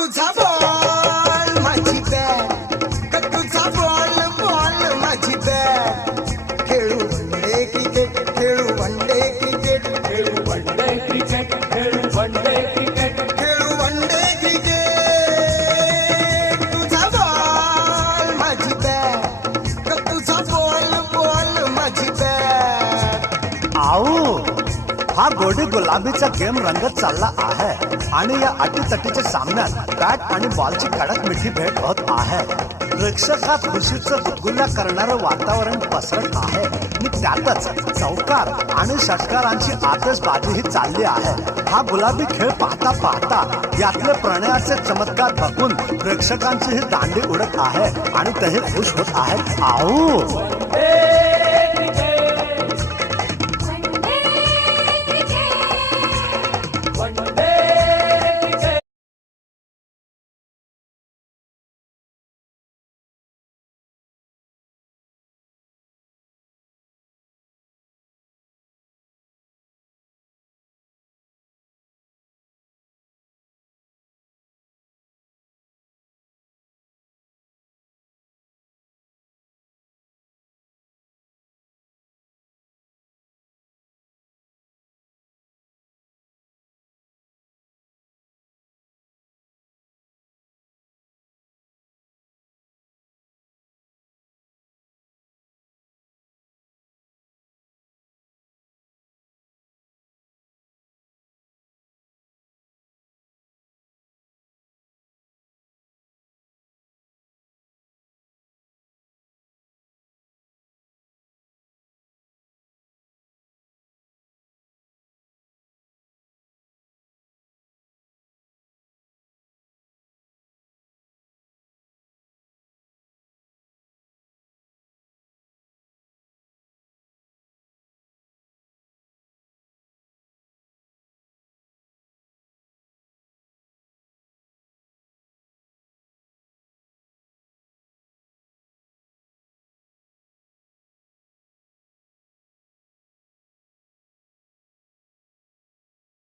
तुझा बॉल माझी बॅट, तुझा बॉल बॉल माझी बॅट. खेळू वनडे क्रिकेट, खेळू वनडे क्रिकेट, खेळू वनडे क्रिकेट, खेळू वनडे क्रिकेट. खेळू वनडे क्रिकेट. तुझा बॉल माझी बॅट, तुझा बॉल बॉल माझी बॅट. आओ हा गोडी गुलाबीचा गेम रंगत चालला आहे आणि या अटीतटीच्या सामन्यात बॅट आणि बॉलची कडक मिठी भेट होत आहे. प्रेक्षकात खुशीचं गुदगुल्या करणारं वातावरण पसरत आहे आणि त्यातच चौकार आणि षटकारांची आतषबाजीही चालली आहे. हा गुलाबी खेळ पाहता पाहता यातले प्रणयाचे चमत्कार बघून प्रेक्षकांचीही दांडी उडत आहे आणि तेही खुश होत आहेत. आओ